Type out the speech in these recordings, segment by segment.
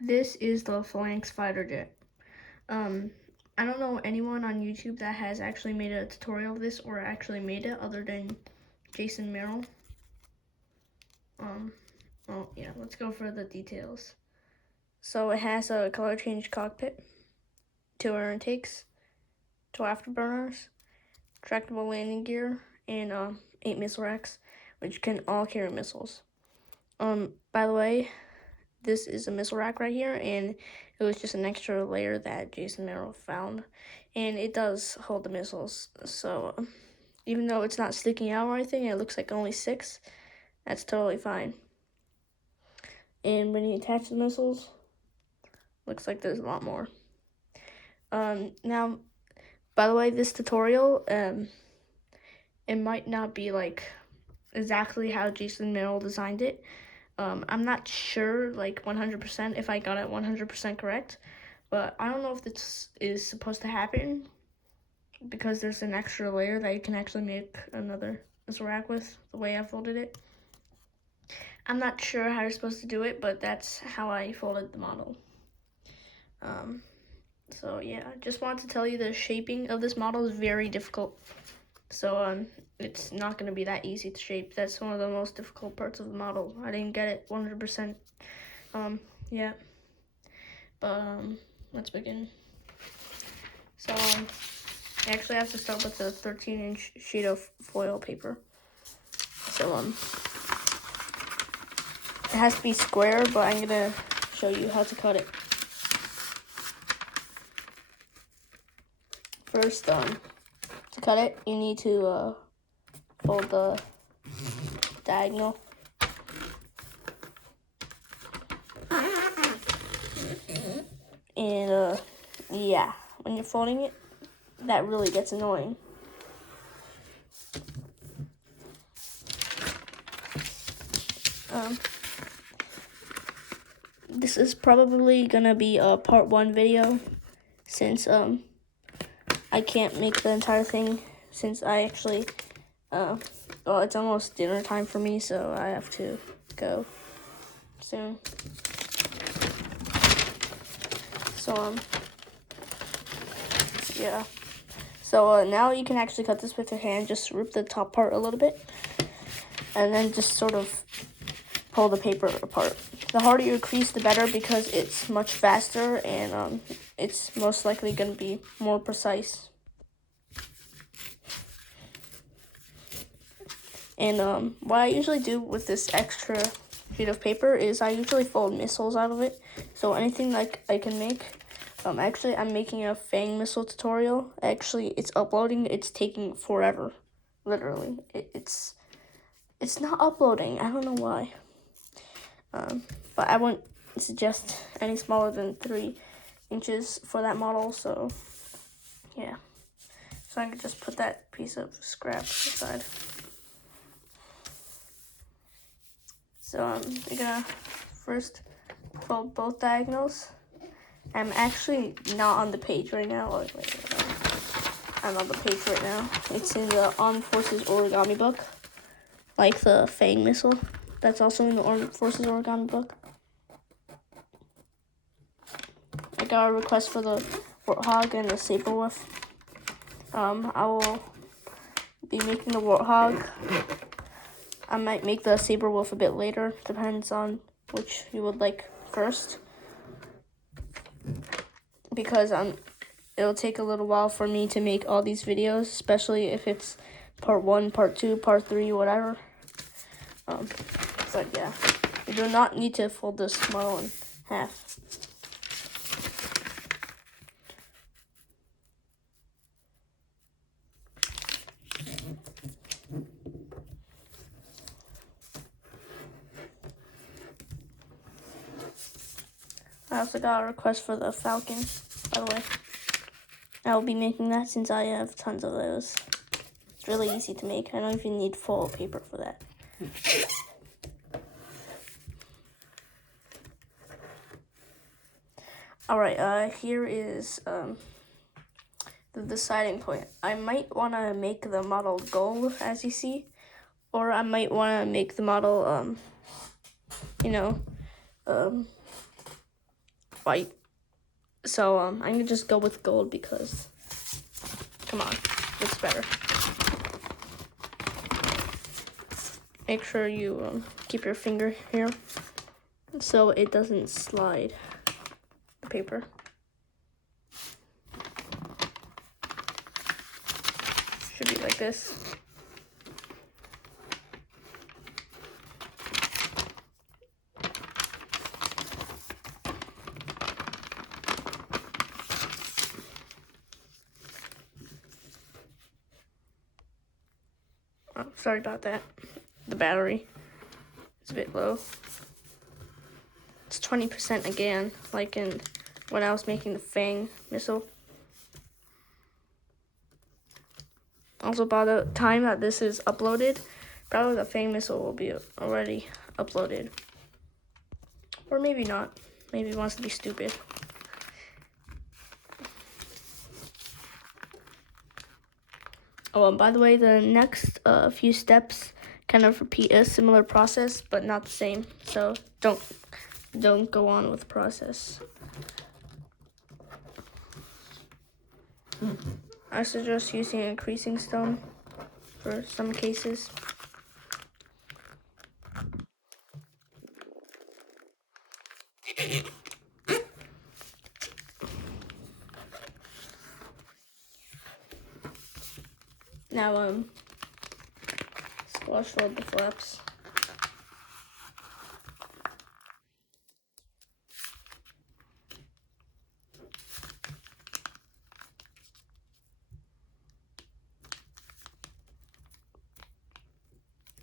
This is the Phalanx fighter jet. I don't know anyone on YouTube that has actually made a tutorial of this or actually made it other than Jayson Merrill. Well, yeah, let's go for the details. So it has a color change cockpit, 2 air intakes, 2 afterburners, tractable landing gear, and 8 missile racks, which can all carry missiles. By the way, this is a missile rack right here, and it was just an extra layer that Jayson Merrill found, and it does hold the missiles. So even though it's not sticking out or anything, it looks like only 6. That's totally fine. And when you attach the missiles, looks like there's a lot more. Now, by the way, this tutorial, it might not be like exactly how Jayson Merrill designed it. I'm not sure, like 100% if I got it 100% correct, but I don't know if this is supposed to happen because there's an extra layer that you can actually make another missile rack with, the way I folded it. I'm not sure how you're supposed to do it, but that's how I folded the model. So yeah, just wanted to tell you the shaping of this model is very difficult. So it's not going to be that easy to shape. That's one of the most difficult parts of the model. I didn't get it 100% yet. But let's begin. So I actually have to start with the 13-inch sheet of foil paper. So it has to be square, but I'm gonna show you how to cut it. First, to cut it, you need to fold the diagonal. And yeah, when you're folding it, that really gets annoying. This is probably gonna be a part 1 video, since I can't make the entire thing, since I actually well, it's almost dinner time for me, so I have to go soon. So yeah. So now you can actually cut this with your hand. Just rip the top part a little bit, and then just sort of pull the paper apart. The harder you crease, the better, because it's much faster, and it's most likely going to be more precise. And what I usually do with this extra sheet of paper is I usually fold missiles out of it. So anything like I can make. Actually, I'm making a Fang missile tutorial. Actually, it's uploading. It's taking forever, literally. It's not uploading. I don't know why. But I wouldn't suggest any smaller than 3 inches for that model. So yeah. So I could just put that piece of scrap aside. So you're gonna first fold both diagonals. I'm actually not on the page right now. Wait. I'm on the page right now. It's in the Armed Forces Origami book, like the Fang missile. That's also in the Armed Forces Origami book. I got a request for the Warthog and the Saber Wolf. I will be making the Warthog. I might make the Saber Wolf a bit later. Depends on which you would like first. Because it'll take a little while for me to make all these videos, especially if it's part 1, part 2, part 3, whatever. But yeah, you do not need to fold this model in half. I also got a request for the Falcon, by the way. I will be making that since I have tons of those. It's really easy to make. I don't even need full paper for that. Alright, here is the deciding point. I might want to make the model gold, as you see, or I might want to make the model, white. So I'm gonna just go with gold because, come on, looks better. Make sure you keep your finger here so it doesn't slide the paper. Should be like this. Oh, sorry about that. The battery is a bit low. It's 20% again, like in when I was making the Fang missile. Also, by the time that this is uploaded, probably the Fang missile will be already uploaded. Or maybe not. Maybe he wants to be stupid. Oh, and by the way, the next few steps kind of repeat a similar process, but not the same. So don't go on with the process. I suggest using a creasing stone for some cases. Now, squash fold the flaps.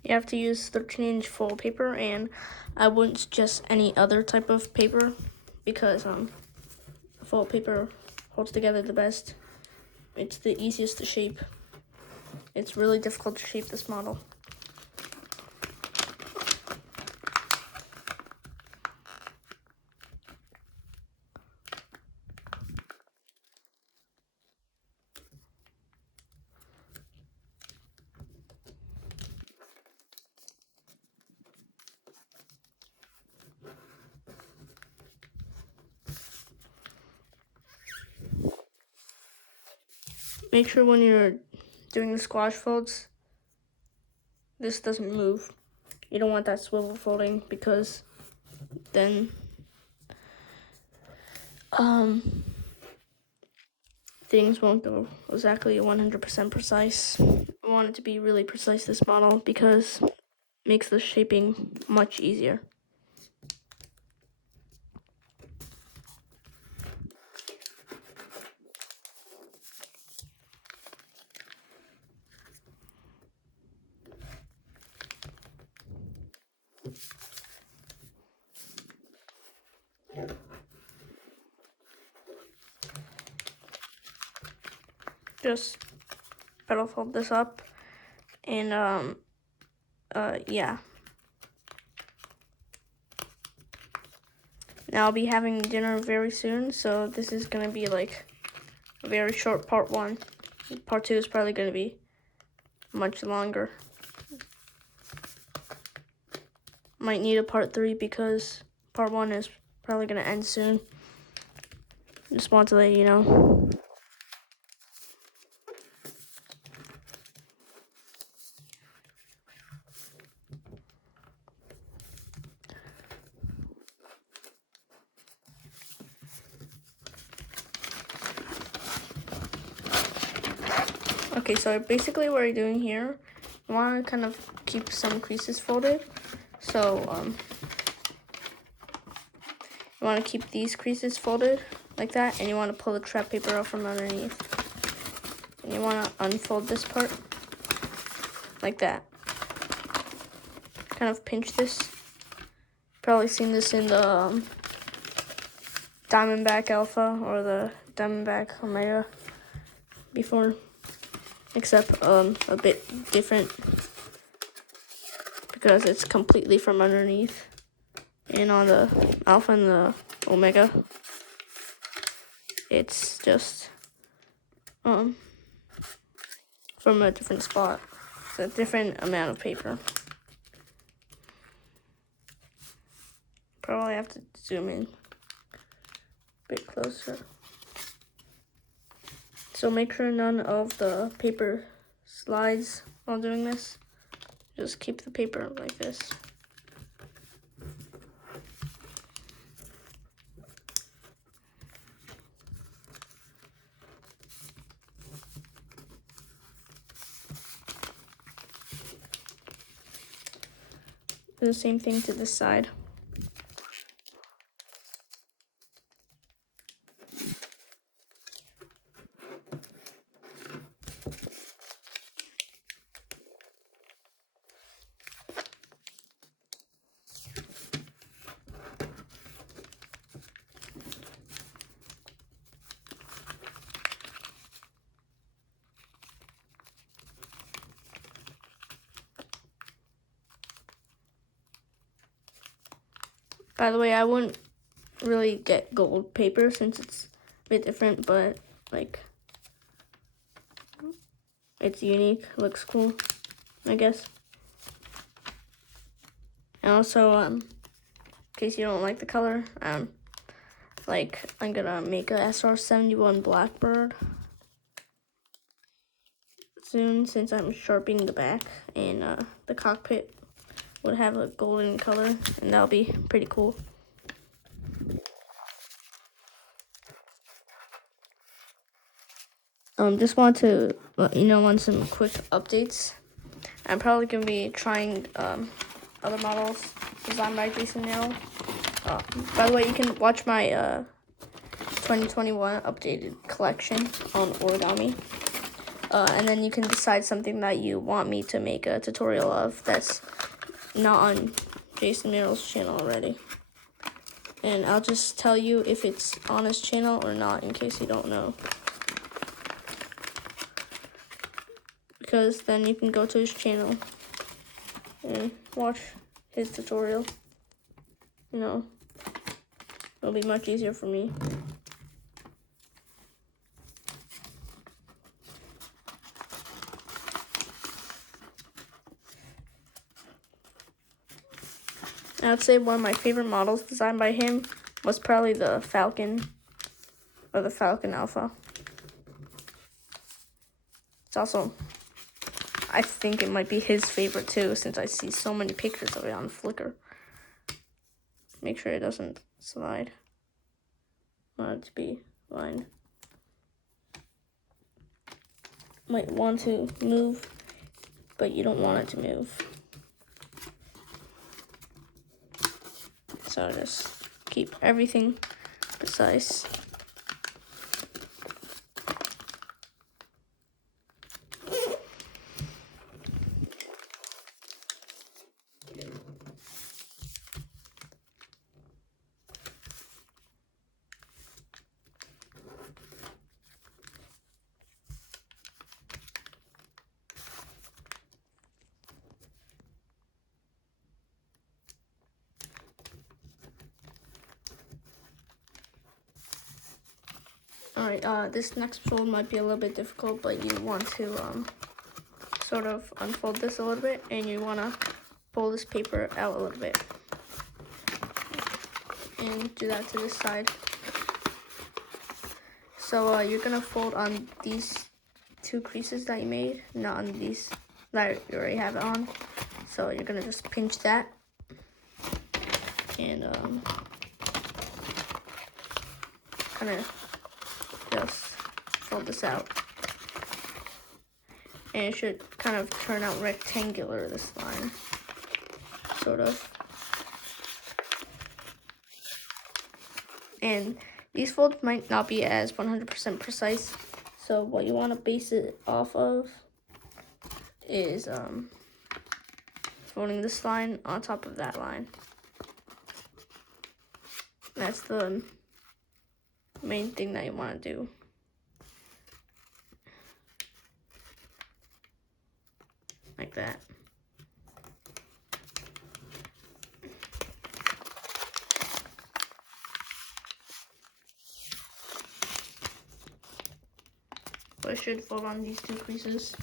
You have to use 13-inch foil paper, and I wouldn't suggest any other type of paper because foil paper holds together the best. It's the easiest to shape. It's really difficult to shape this model. Make sure when you're doing the squash folds, this doesn't move. You don't want that swivel folding because then things won't go exactly 100% precise. I want it to be really precise, this model, because it makes the shaping much easier. Just pedal fold this up, and yeah. Now I'll be having dinner very soon, so this is gonna be like a very short part 1. Part 2 is probably gonna be much longer. Might need a part 3 because part 1 is probably gonna end soon. Just want to let you know. Okay, so basically what you're doing here, you want to kind of keep some creases folded. So you want to keep these creases folded like that, and you want to pull the trap paper out from underneath. And you want to unfold this part like that. Kind of pinch this. Probably seen this in the Diamondback Alpha or the Diamondback Omega before. Except a bit different because it's completely from underneath. And on the Alpha and the Omega, it's just from a different spot. It's a different amount of paper. Probably have to zoom in. bit closer. So make sure none of the paper slides while doing this. Just keep the paper like this. Do the same thing to this side. By the way, I wouldn't really get gold paper since it's a bit different, but like it's unique, looks cool, I guess. And also, in case you don't like the color, I'm gonna make a SR-71 Blackbird soon, since I'm sharpening the back, and the cockpit would have a golden color, and that'll be pretty cool. Just want to let you know on some quick updates. I'm probably gonna be trying other models designed by Jayson Merrill. By the way, you can watch my 2021 updated collection on origami. And then you can decide something that you want me to make a tutorial of that's not on Jayson Merrill's channel already. And I'll just tell you if it's on his channel or not in case you don't know. Because then you can go to his channel and watch his tutorial. You know, it'll be much easier for me. I would say one of my favorite models designed by him was probably the Falcon, or the Falcon Alpha. It's also, I think it might be his favorite too, since I see so many pictures of it on Flickr. Make sure it doesn't slide. I want it to be lined. Might want to move, but you don't want it to move. So just keep everything precise. Alright, this next fold might be a little bit difficult, but you want to sort of unfold this a little bit, and you want to pull this paper out a little bit. And do that to this side. So you're going to fold on these two creases that you made, not on these that you already have it on. So you're going to just pinch that. And kind of just fold this out. And it should kind of turn out rectangular, this line. Sort of. And these folds might not be as 100% precise. So what you want to base it off of is folding this line on top of that line. That's the main thing that you want to do. Like that. So I should fold on these two creases.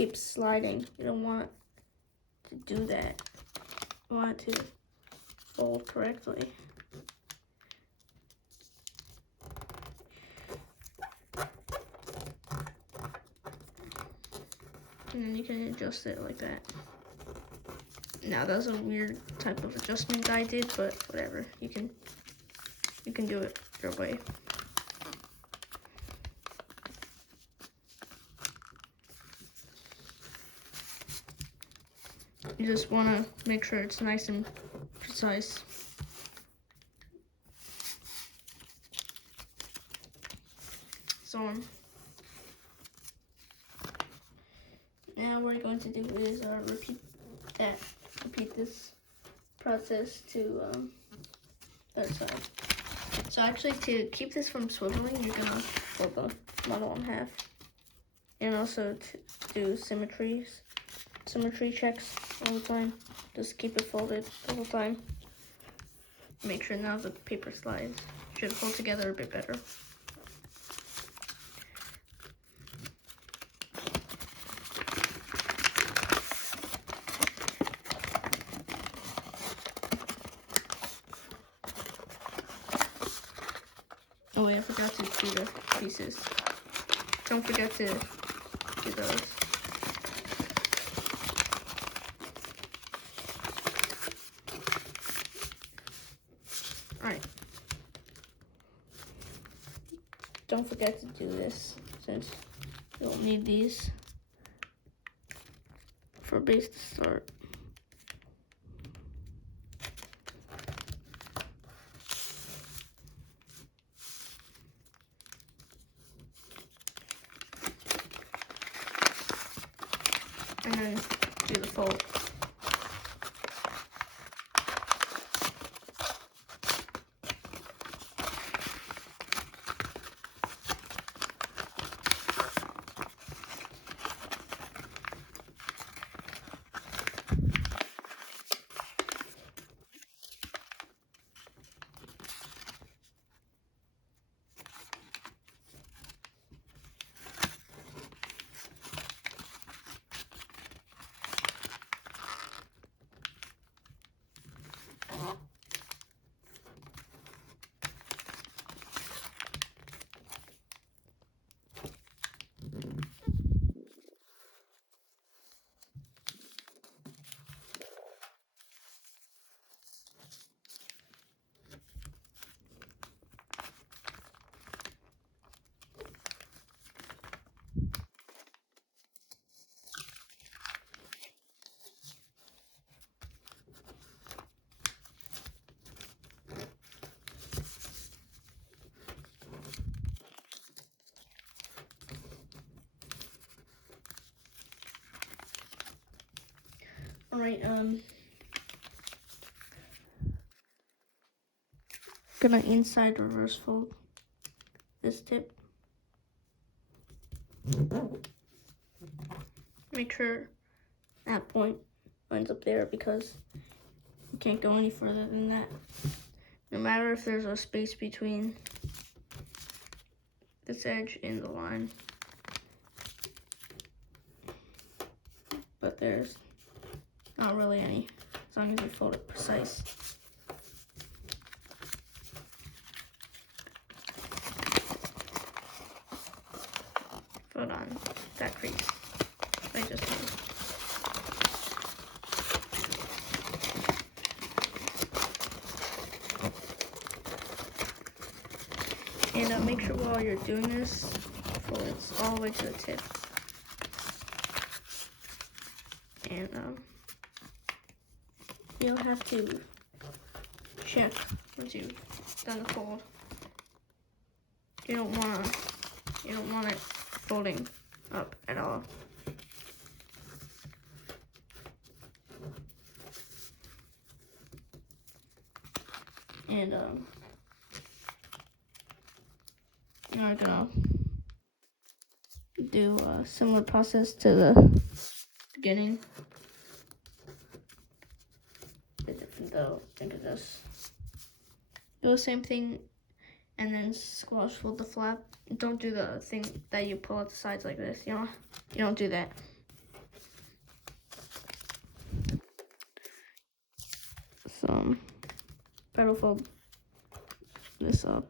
keeps sliding. You don't want to do that. You want it to fold correctly. And then you can adjust it like that. Now that was a weird type of adjustment I did, but whatever. You can do it your way. You just want to make sure it's nice and precise. So now what we're going to do is repeat this process to the other side. So actually, to keep this from swiveling, you're gonna fold the model in half, and also to do symmetry checks all the time. Just keep it folded the whole time. Make sure now the paper slides should hold together a bit better. Oh wait, I forgot to do the pieces. Don't forget to do those. Alright. Don't forget to do this since you'll need these for base to start. And then do the fold. Alright, gonna inside reverse fold this tip. Make sure that point ends up there because you can't go any further than that. No matter if there's a space between this edge and the line. But there's not really any, as long as you fold it precise. Fold on that crease I just made. And make sure while you're doing this, fold it all the way to the tip. And you'll have to check once you've done the fold. You don't want it folding up at all. And you're gonna do a similar process to the beginning. Different though. Think of this. Do the same thing, and then squash fold the flap. Don't do the thing that you pull out the sides like this. You don't do that. pedal fold this up.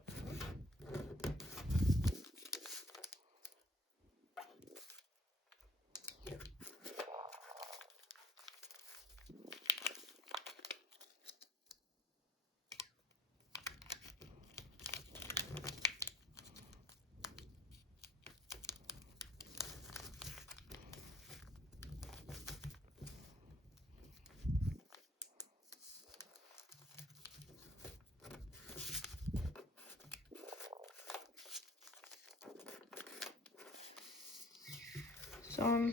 So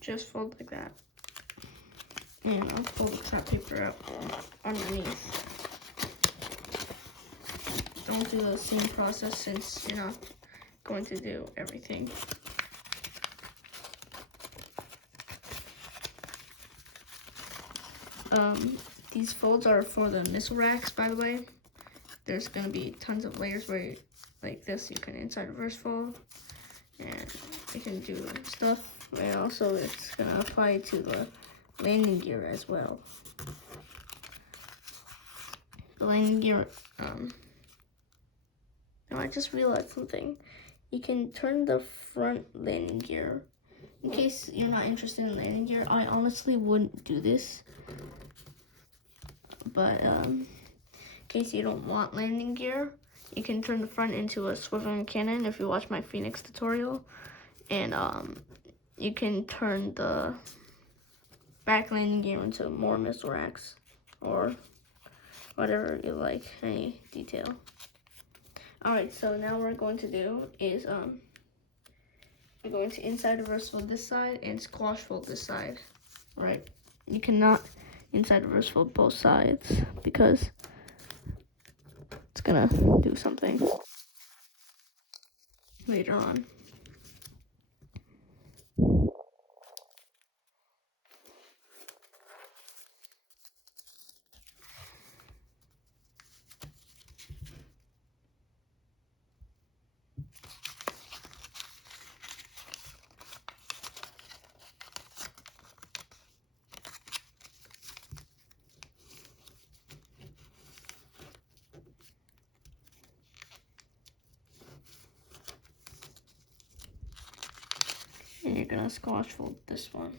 just fold like that, and I'll pull the trap paper up underneath. Don't do the same process since you're not going to do everything. These folds are for the missile racks, by the way. There's gonna be tons of layers where you, like this, you can inside reverse fold, and you can do stuff. And also it's gonna apply to the landing gear as well. The landing gear, now I just realized something. You can turn the front landing gear. In case you're not interested in landing gear, I honestly wouldn't do this. But in case you don't want landing gear, you can turn the front into a swiveling cannon if you watch my Phalanx tutorial. And you can turn the back landing gear into more missile racks or whatever you like, any detail. Alright, so now what we're going to do is we're going to inside reverse fold this side and squash fold this side. Right? You cannot inside reverse fold both sides because it's gonna do something later on. And you're gonna squash fold this one.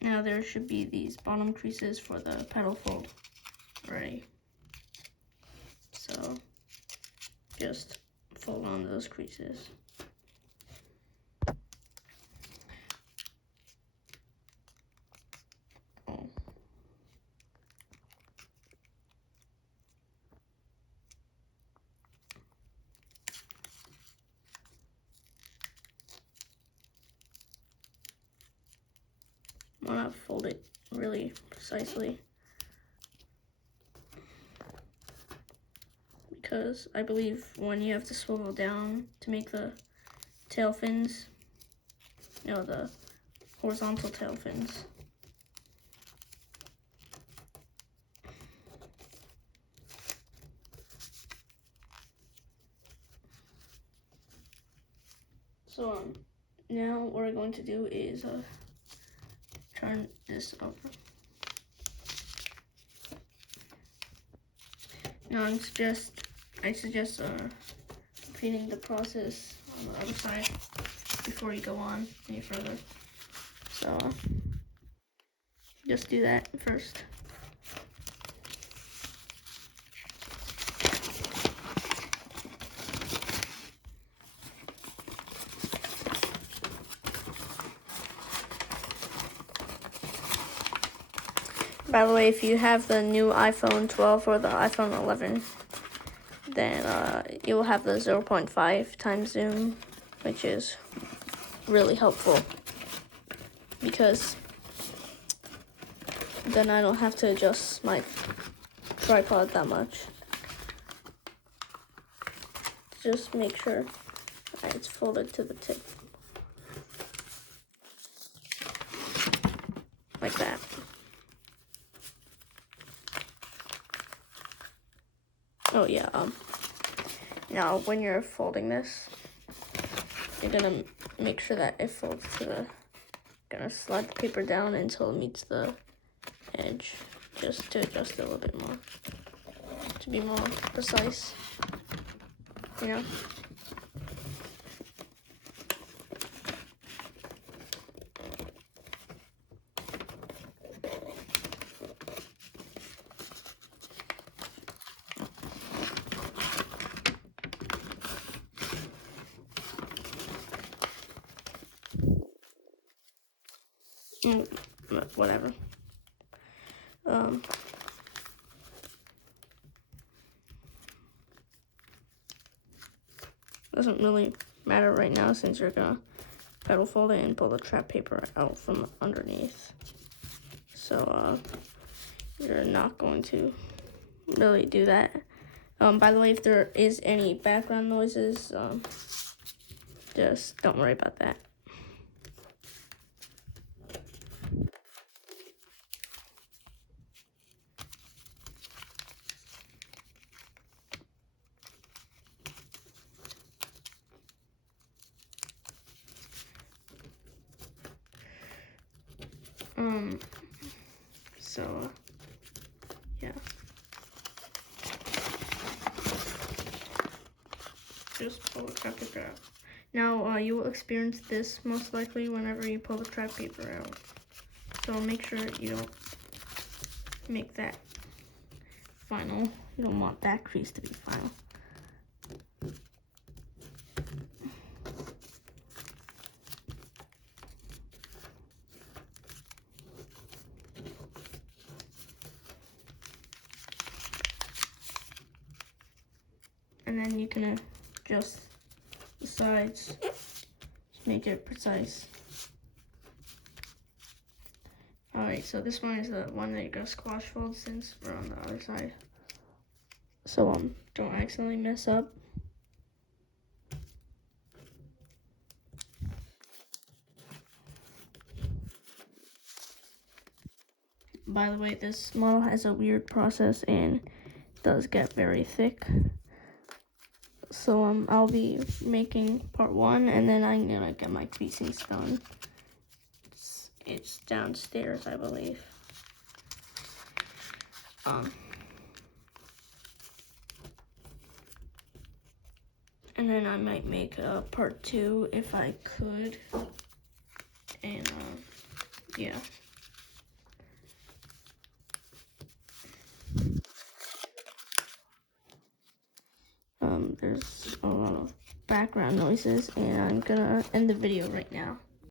Now there should be these bottom creases for the pedal fold already. So just fold on those creases. Oh. I want to fold it really precisely because I believe when you have to swivel down to make the tail fins, you know, the horizontal tail fins, so now what we're going to do is turn this over. Now I suggest repeating the process on the other side before you go on any further. So just do that first. By the way, if you have the new iPhone 12 or the iPhone 11, then you will have the 0.5 times zoom, which is really helpful because then I don't have to adjust my tripod that much. Just make sure it's folded to the tip, like that. Oh yeah, now when you're folding this, you're gonna make sure that it folds to the, gonna slide the paper down until it meets the edge, just to adjust it a little bit more, to be more precise, you know. Whatever. Doesn't really matter right now since you're gonna pedal fold it and pull the trap paper out from underneath. So you're not going to really do that. By the way, if there is any background noises, just don't worry about that. So yeah. Just pull the trap paper out. Now, you will experience this most likely whenever you pull the trap paper out. So make sure you don't make that final. You don't want that crease to be final. And then you can adjust the sides, just make it precise. Alright, so this one is the one that you're gonna squash fold since we're on the other side. So don't accidentally mess up. By the way, this model has a weird process and does get very thick. So I'll be making part 1 and then I'm gonna get my creasings done. It's downstairs, I believe. And then I might make a part 2 if I could. And yeah. There's a lot of background noises and I'm gonna end the video right now.